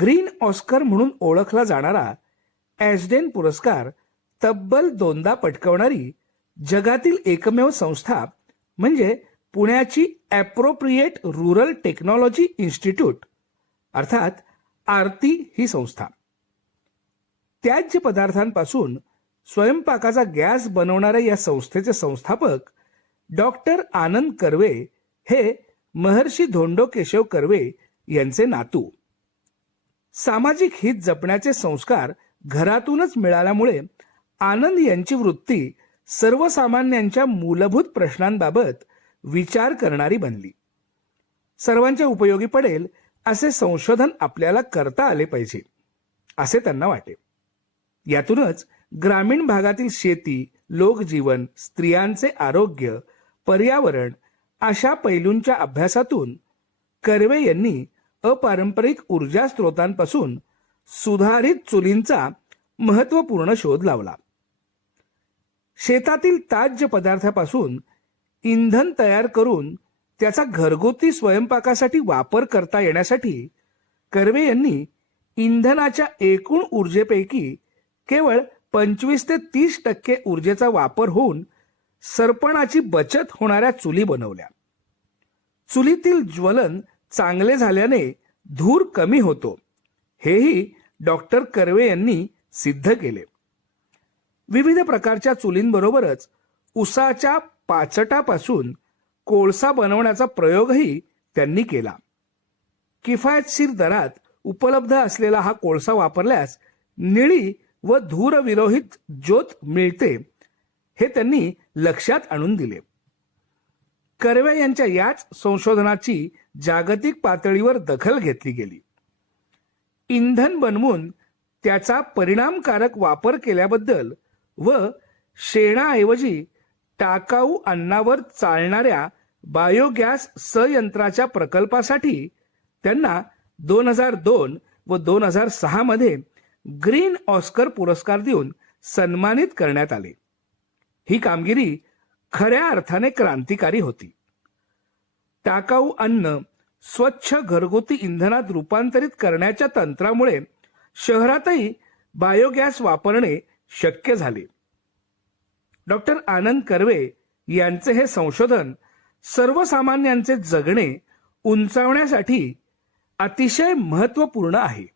Green Oscar म्हणून ओळखला जाणारा ॲस्डेन पुरस्कार तब्बल दोनदा पटकवणारी जगातील एकमेव संस्था म्हणजे पुण्याची ॲप्रोप्रिएट रुरल टेक्नॉलॉजी इन्स्टिट्यूट अर्थात आरती ही संस्था. त्याज्य पदार्थांपासून स्वयंपाकाचा गॅस बनवणाऱ्या या संस्थेचे संस्थापक डॉक्टर आनंद कर्वे हे महर्षी धोंडो केशव कर्वे यांचे नातू. सामाजिक हित जपण्याचे संस्कार घरातूनच मिळाल्यामुळे आनंद यांची वृत्ती सर्वसामान्यांच्या मूलभूत प्रश्नांबाबत विचार करणारी बनली. सर्वांच्या उपयोगी पडेल असे संशोधन आपल्याला करता आले पाहिजे असे त्यांना वाटे. यातूनच ग्रामीण भागातील शेती लोकजीवन स्त्रियांचे आरोग्य पर्यावरण अशा पैलूंच्या अभ्यासातून कर्वे यांनी अपारंपरिक ऊर्जा स्रोतांपासून सुधारित चुलींचा महत्त्वपूर्ण शोध लावला. शेतातील ताज्य पदार्थापासून इंधन तयार करून त्याचा घरगुती स्वयंपाकासाठी वापर करता येण्यासाठी कर्वे यांनी इंधनाच्या एकूण ऊर्जेपैकी केवळ पंचवीस ते तीस टक्के ऊर्जेचा वापर होऊन सरपणाची बचत होणाऱ्या चुली बनवल्या. चुलीतील ज्वलन चांगले झाल्याने धूर कमी होतो. हेही डॉक्टर कर्वे यांनी सिद्ध केले. विविध प्रकारच्या चुलींबरोबरच उसाच्या पाचटापासून कोळसा बनवण्याचा प्रयोगही त्यांनी केला. किफायतशीर दरात उपलब्ध असलेला हा कोळसा वापरल्यास निळी व धूरविरोहित ज्योत मिळते हे त्यांनी लक्षात आणून दिले. कर्वे यांच्या याच संशोधनाची जागतिक पातळीवर दखल घेतली गेली. इंधन बनवून त्याचा परिणामकारक वापर केल्याबद्दल व शेणाऐवजी टाकाऊ अन्नावर चालणाऱ्या बायोगॅस संयंत्राच्या प्रकल्पासाठी त्यांना दोन हजार दोन व दोन हजार सहा मध्ये ग्रीन ऑस्कर पुरस्कार देऊन सन्मानित करण्यात आले. ही कामगिरी खऱ्या अर्थाने क्रांतिकारी होती. टाकाऊ अन्न स्वच्छ घरगुती इंधनात रूपांतरित करण्याच्या तंत्रामुळे शहरातही बायोगॅस वापरणे शक्य झाले. डॉक्टर आनंद कर्वे यांचे हे संशोधन सर्वसामान्यांचे जगणे उंचावण्यासाठी अतिशय महत्त्वपूर्ण आहे.